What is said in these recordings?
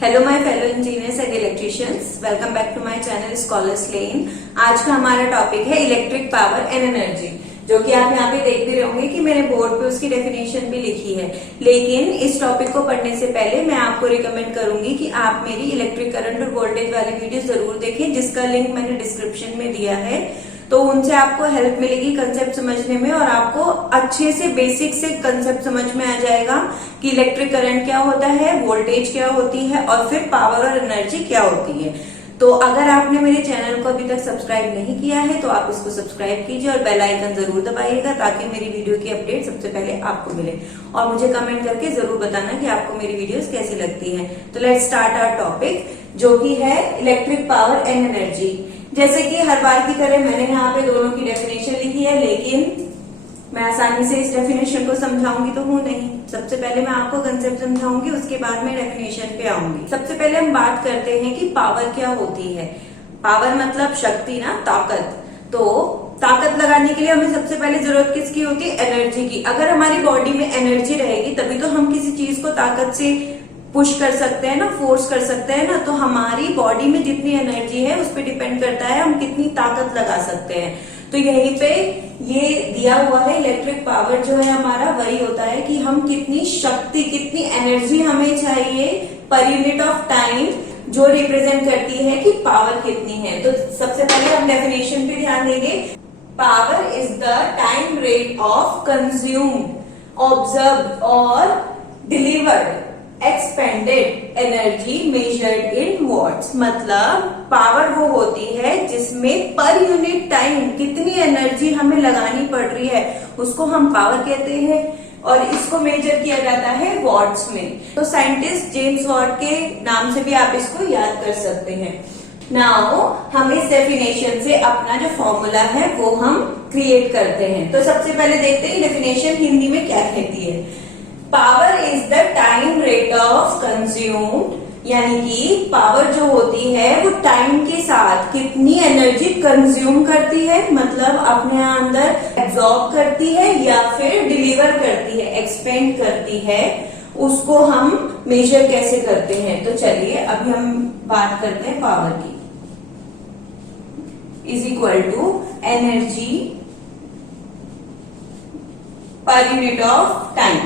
Hello my fellow engineers and electricians, welcome back to my channel scholars lane. आज का हमारा topic है electric power and energy, जो कि आप यहाँ पे देख भी रहे होंगे कि मैंने बोर्ड पे उसकी डेफिनेशन भी लिखी है। लेकिन इस टॉपिक को पढ़ने से पहले मैं आपको रिकमेंड करूंगी कि आप मेरी इलेक्ट्रिक करंट और वोल्टेज वाली वीडियो जरूर देखें, जिसका लिंक मैंने डिस्क्रिप्शन में दिया है। तो उनसे आपको हेल्प मिलेगी कंसेप्ट समझने में, और आपको अच्छे से बेसिक से कंसेप्ट समझ में आ जाएगा कि इलेक्ट्रिक करंट क्या होता है, वोल्टेज क्या होती है और फिर पावर और एनर्जी क्या होती है। तो अगर आपने मेरे चैनल को अभी तक सब्सक्राइब नहीं किया है तो आप इसको सब्सक्राइब कीजिए और बेल आइकन जरूर दबाइएगा, ताकि मेरी वीडियो की अपडेट सबसे पहले आपको मिले। और मुझे कमेंट करके जरूर बताना कि आपको मेरी वीडियोस कैसी लगती हैं। तो लेट्स स्टार्ट आवर टॉपिक, जो कि है इलेक्ट्रिक पावर एंड एनर्जी। जैसे कि हर बार की तरह मैंने यहाँ पे दोनों की डेफिनेशन लिखी है, लेकिन मैं आसानी से इस डेफिनेशन को समझाऊंगी तो हूँ नहीं। सबसे पहले मैं आपको कंसेप्ट समझाऊंगी, उसके बाद मैं डेफिनेशन पे आऊंगी। सबसे पहले हम बात करते हैं कि पावर क्या होती है। पावर मतलब शक्ति ना, ताकत। तो ताकत लगाने के लिए हमें सबसे पहले जरूरत किसकी होती है? एनर्जी की। अगर हमारी बॉडी में एनर्जी रहेगी तभी तो हम किसी चीज को ताकत से पुश कर सकते हैं ना, फोर्स कर सकते हैं ना। तो हमारी बॉडी में जितनी एनर्जी है उस पर डिपेंड करता है हम कितनी ताकत लगा सकते हैं। तो यहीं पे ये दिया हुआ है, इलेक्ट्रिक पावर जो है हमारा वही होता है कि हम कितनी शक्ति, कितनी एनर्जी हमें चाहिए पर यूनिट ऑफ टाइम, जो रिप्रेजेंट करती है कि पावर कितनी है। तो सबसे पहले हम डेफिनेशन पे ध्यान देंगे। Power is the time rate of consumed, observed और delivered expended energy measured in watts. मतलब पावर वो होती है जिसमें पर यूनिट टाइम कितनी एनर्जी हमें लगानी पड़ रही है, उसको हम पावर कहते हैं, और इसको मेजर किया जाता है वॉट्स में। तो साइंटिस्ट जेम्स वॉट के नाम से भी आप इसको याद कर सकते हैं। नाउ हम इस डेफिनेशन से अपना जो फॉर्मूला है वो हम क्रिएट करते हैं। तो सबसे पहले देखते हैं डेफिनेशन हिंदी में क्या कहती है। Power is the time rate of consumed, यानी कि पावर जो होती है वो टाइम के साथ कितनी एनर्जी कंज्यूम करती है, मतलब अपने अंदर एब्जॉर्ब करती है या फिर डिलीवर करती है, एक्सपेंड करती है, उसको हम मेजर कैसे करते हैं। तो चलिए अभी हम बात करते हैं पावर की। Is equal to energy per unit of time.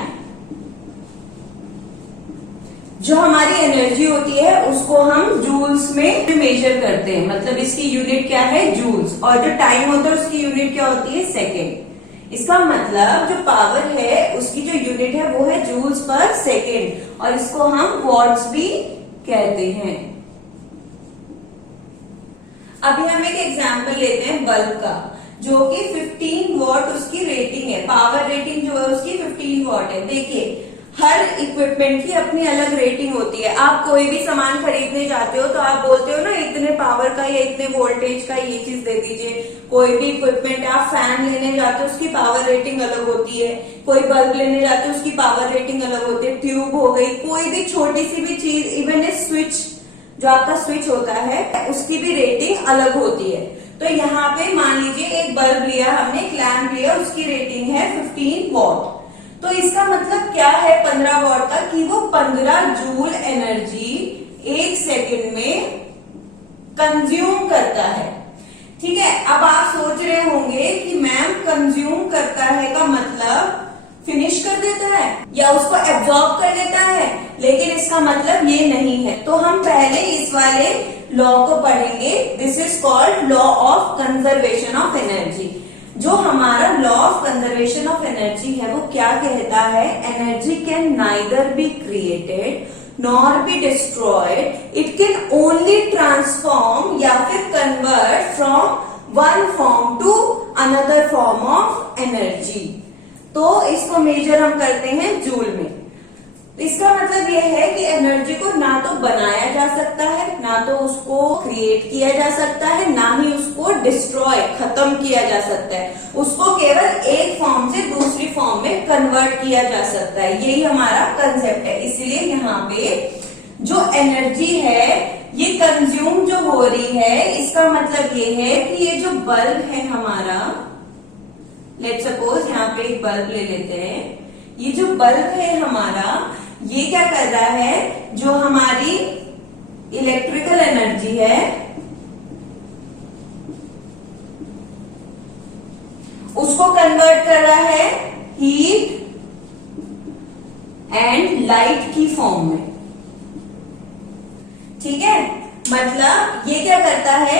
जो हमारी एनर्जी होती है उसको हम जूल्स में मेजर करते हैं, मतलब इसकी यूनिट क्या है? जूल्स। और जो टाइम होता है उसकी यूनिट क्या होती है? सेकेंड। इसका मतलब जो पावर है उसकी जो यूनिट है वो है जूल्स पर सेकेंड, और इसको हम वॉट्स भी कहते हैं। अभी हम एक एग्जाम्पल लेते हैं बल्ब का, जो कि 15 वॉट उसकी रेटिंग है। पावर रेटिंग जो है उसकी 15 वॉट है। देखिए, हर इक्विपमेंट की अपनी अलग रेटिंग होती है। आप कोई भी सामान खरीदने जाते हो तो आप बोलते हो ना, इतने पावर का या इतने वोल्टेज का ये चीज दे दीजिए। कोई भी इक्विपमेंट, आप फैन लेने जाते हो उसकी पावर रेटिंग अलग होती है, कोई बल्ब लेने जाते हो उसकी पावर रेटिंग अलग होती है, ट्यूब हो गई, कोई भी छोटी सी भी चीज, इवन ए स्विच, जो आपका स्विच होता है उसकी भी रेटिंग अलग होती है। तो यहाँ पे मान लीजिए एक बल्ब लिया हमने, एक लैंप लिया, उसकी रेटिंग है 15 वॉट। तो इसका मतलब क्या है 15 वॉट का? कि वो 15 जूल एनर्जी एक सेकंड में कंज्यूम करता है। ठीक है। अब आप सोच रहे होंगे कि मैम कंज्यूम करता है का मतलब फिनिश कर देता है या उसको एब्जॉर्ब कर लेता है, लेकिन इसका मतलब ये नहीं है। तो हम पहले इस वाले लॉ को पढ़ेंगे। This is called law of conservation of energy. जो हमारा law of conservation of energy है वो क्या कहता है? Energy can neither be created nor be destroyed, it can only transform या फिर convert from one form to another form of energy. तो इसको मेजर हम करते हैं जूल में। तो इसका मतलब यह है कि एनर्जी को ना तो बनाया जा सकता है, ना तो उसको क्रिएट किया जा सकता है, ना ही उसको डिस्ट्रॉय, खत्म किया जा सकता है। उसको केवल एक फॉर्म से दूसरी फॉर्म में कन्वर्ट किया जा सकता है। यही हमारा कंसेप्ट है। इसलिए यहाँ पे जो एनर्जी है ये कंज्यूम जो हो रही है, इसका मतलब ये है कि ये जो बल्ब है हमारा, लेट्स सपोज यहाँ पे एक बल्ब ले लेते हैं। ये जो बल्ब है हमारा, ये क्या कर रहा है, जो हमारी एनर्जी है उसको कन्वर्ट कर रहा है हीट एंड लाइट की फॉर्म में। ठीक है, मतलब ये क्या करता है,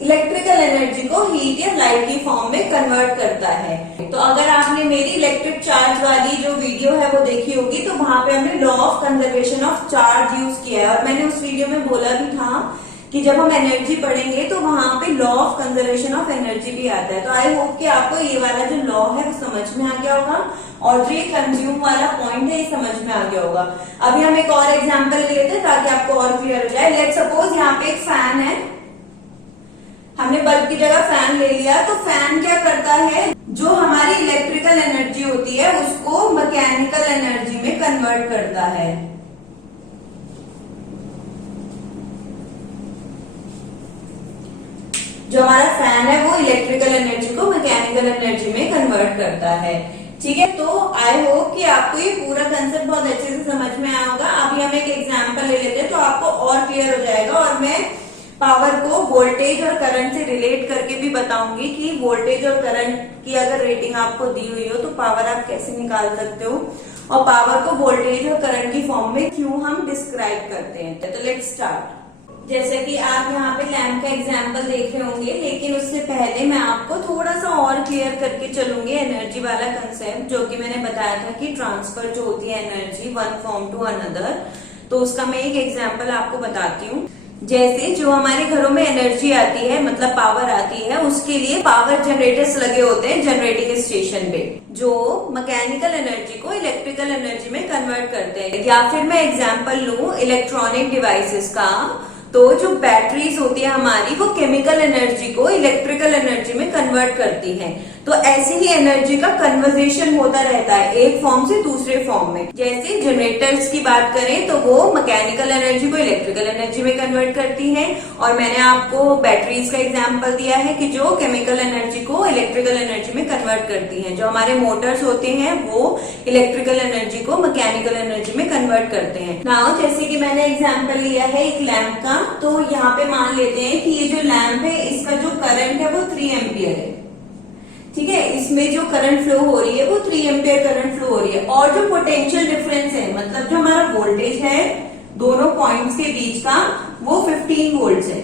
इलेक्ट्रिकल एनर्जी को हीट या लाइट की फॉर्म में कन्वर्ट करता है। तो अगर आपने मेरी इलेक्ट्रिक चार्ज वाली जो वीडियो है वो देखी होगी तो वहां पे हमने law of conservation of charge use किया है और मैंने उस वीडियो में बोला भी था कि जब हम एनर्जी पढ़ेंगे तो वहां पे law of conservation of energy भी आता है। तो आई होप कि आपको ये वाला जो लॉ है वो समझ में आ गया होगा और जो ये कंज्यूम वाला पॉइंट है ये समझ में आ गया होगा। अभी हम एक और एग्जांपल ले लेते हैं ताकि आपको और क्लियर हो जाए। लेट्स सपोज यहाँ पे एक फैन है, हमने बल्ब की जगह फैन ले लिया। तो फैन क्या करता है, जो हमारी इलेक्ट्रिकल एनर्जी होती है उसको मैकेनिकल एनर्जी में कन्वर्ट करता है। जो हमारा फैन है वो इलेक्ट्रिकल एनर्जी को मैकेनिकल एनर्जी में कन्वर्ट करता है। ठीक है, तो आई होप कि आपको ये पूरा कंसेप्ट बहुत अच्छे से समझ में आया होगा। अभी हम एक एग्जांपल ले लेते हैं तो आपको और क्लियर हो जाएगा और मैं पावर को वोल्टेज और करंट से रिलेट करके भी बताऊंगी कि वोल्टेज और करंट की अगर रेटिंग आपको दी हुई हो तो पावर आप कैसे निकाल सकते हो और पावर को वोल्टेज और करंट की फॉर्म में क्यों हम डिस्क्राइब करते हैं। तो लेट्स स्टार्ट। जैसे कि आप यहाँ पे लैंप का एग्जाम्पल देख रहे होंगे, लेकिन उससे पहले मैं आपको थोड़ा सा और क्लियर करके चलूंगी एनर्जी वाला कंसेप्ट, जो कि मैंने बताया था कि ट्रांसफर जो होती है energy one form to another. तो उसका मैं एक एग्जाम्पल आपको बताती हूँ। जैसे जो हमारे घरों में एनर्जी आती है, मतलब पावर आती है, उसके लिए पावर जनरेटर्स लगे होते हैं जनरेटिंग स्टेशन पे, जो मैकेनिकल एनर्जी को इलेक्ट्रिकल एनर्जी में कन्वर्ट करते हैं। या फिर मैं एग्जांपल लूं इलेक्ट्रॉनिक डिवाइसेस का, तो जो बैटरीज होती है हमारी वो केमिकल एनर्जी को इलेक्ट्रिकल एनर्जी में कन्वर्ट करती हैं। तो ऐसे ही एनर्जी का कन्वर्जेशन होता रहता है एक फॉर्म से दूसरे फॉर्म में। जैसे जनरेटर्स की बात करें तो वो मैकेनिकल एनर्जी को इलेक्ट्रिकल एनर्जी में कन्वर्ट करती है और मैंने आपको बैटरीज का एग्जांपल दिया है कि जो केमिकल एनर्जी को इलेक्ट्रिकल एनर्जी में कन्वर्ट करती है। जो हमारे मोटर्स होते हैं वो इलेक्ट्रिकल एनर्जी को मैकेनिकल एनर्जी में कन्वर्ट करते हैं। नाउ जैसे कि मैंने एग्जाम्पल लिया है एक लैंप का, तो यहाँ पे मान लेते हैं कि ये जो लैंप है इसका जो करंट है वो 3 एम्पियर है। ठीक है, इसमें जो करंट फ्लो हो रही है वो 3 एम्पियर करंट फ्लो हो रही है और जो पोटेंशियल डिफरेंस है, मतलब जो हमारा वोल्टेज है दोनों पॉइंट्स के बीच का, वो 15 वोल्ट है।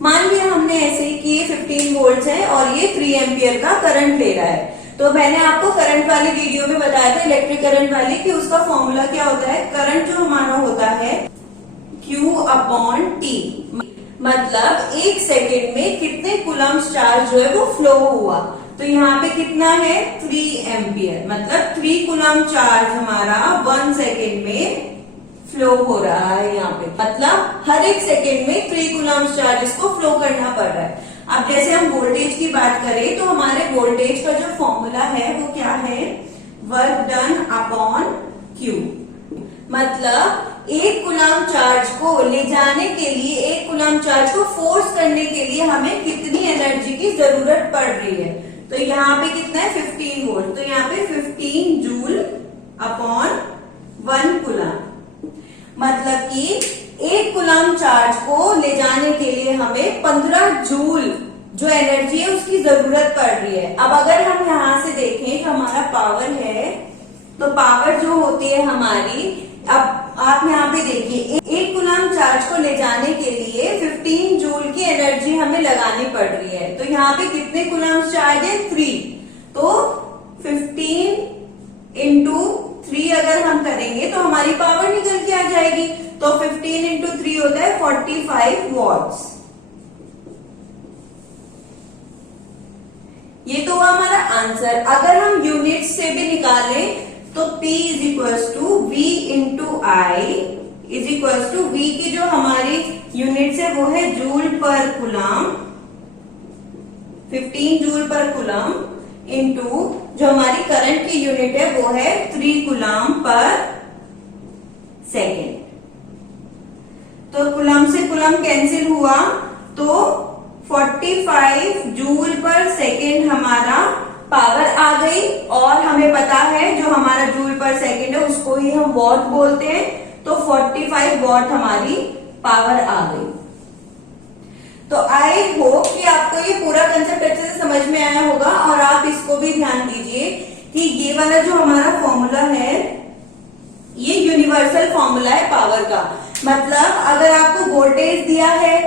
मान लिया हमने ऐसे ही कि ये 15 वोल्ट है और ये 3 एम्पियर का करंट ले रहा है। तो मैंने आपको करंट वाली वीडियो में बताया था, इलेक्ट्रिक करंट वाली, कि उसका फॉर्मूला क्या होता है। करंट जो हमारा होता है Q/T, मतलब एक सेकेंड में कितने कूलम्ब चार्ज जो है वो फ्लो हुआ। तो यहाँ पे कितना है 3 एम्पियर, मतलब 3 कूलम्ब चार्ज हमारा 1 सेकेंड में फ्लो हो रहा है यहाँ पे। मतलब हर एक सेकेंड में 3 कूलम्ब चार्ज इसको फ्लो करना पड़ रहा है। अब जैसे हम वोल्टेज की बात करें तो हमारे वोल्टेज का जो फॉर्मूला है वो क्या है, वर्क डन अपॉन Q। मतलब एक कूलम्ब चार्ज को ले जाने के लिए, एक कूलम्ब चार्ज को फोर्स करने के लिए हमें कितनी एनर्जी की जरूरत पड़ रही है। तो यहाँ पे कितना है 15 वोल्ट, तो यहाँ पे 15 जूल अपॉन 1 कूलम्ब। मतलब कि एक कूलम्ब चार्ज को ले जाने के लिए हमें 15 जूल जो एनर्जी है उसकी जरूरत पड़ रही है। अब अगर हम यहाँ से देखें कि हमारा पावर है, तो पावर जो होती है हमारी, अब आप यहाँ पे देखिए एक कूलम्ब चार्ज को ले जाने के लिए 15 जूल की एनर्जी हमें लगानी पड़ रही है। तो यहाँ पे कितने कूलम्ब चार्ज है 3, तो 15 इंटू 3 अगर हम करेंगे तो हमारी पावर निकल के आ जाएगी। तो 15 इंटू 3 होता है 45 वॉट्स। ये तो हुआ हमारा आंसर। अगर हम यूनिट से भी निकालें तो P is equals to V into I is equals to V की जो हमारी यूनिट्स है वो है जूल पर कूलम्ब, 15 जूल पर कूलम्ब इंटू जो हमारी करंट की यूनिट है वो है 3 कूलम्ब पर सेकेंड। तो कूलम्ब से कूलम्ब कैंसिल हुआ तो 45 जूल पर सेकेंड हमारा पावर आ गई। और हमें पता है जो हमारा जूल पर सेकेंड है उसको ही हम वॉट बोलते हैं। तो 45 वॉट हमारी पावर आ गई। तो आई होप कि आपको ये पूरा कंसेप्ट अच्छे से समझ में आया होगा और आप इसको भी ध्यान दीजिए कि ये वाला जो हमारा फॉर्मूला है ये यूनिवर्सल फॉर्मूला है पावर का। मतलब अगर आपको वोल्टेज दिया है,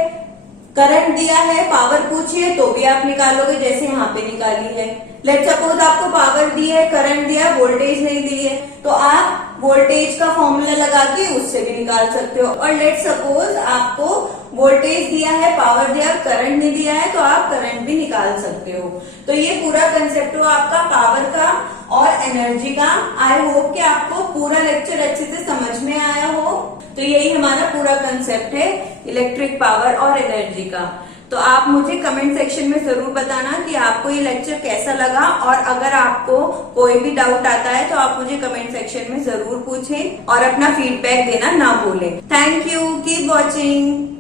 करंट दिया है, पावर पूछिए तो भी आप निकालोगे, जैसे यहाँ पे निकाली है। लेट सपोज आपको पावर दी है, करंट दिया है, वोल्टेज नहीं दी है, तो आप वोल्टेज का फॉर्मूला लगा के उससे भी निकाल सकते हो। और लेट सपोज आपको वोल्टेज दिया है, पावर दिया है, करंट नहीं दिया है, तो आप करंट भी निकाल सकते हो। तो ये पूरा कंसेप्ट हुआ आपका पावर का और एनर्जी का। आई होप कि आपको पूरा लेक्चर अच्छे से समझ में आया हो। तो यही हमारा पूरा कंसेप्ट है इलेक्ट्रिक पावर और एनर्जी का। तो आप मुझे कमेंट सेक्शन में जरूर बताना कि आपको ये लेक्चर कैसा लगा, और अगर आपको कोई भी डाउट आता है तो आप मुझे कमेंट सेक्शन में जरूर पूछें और अपना फीडबैक देना ना भूलें। Thank you, keep watching.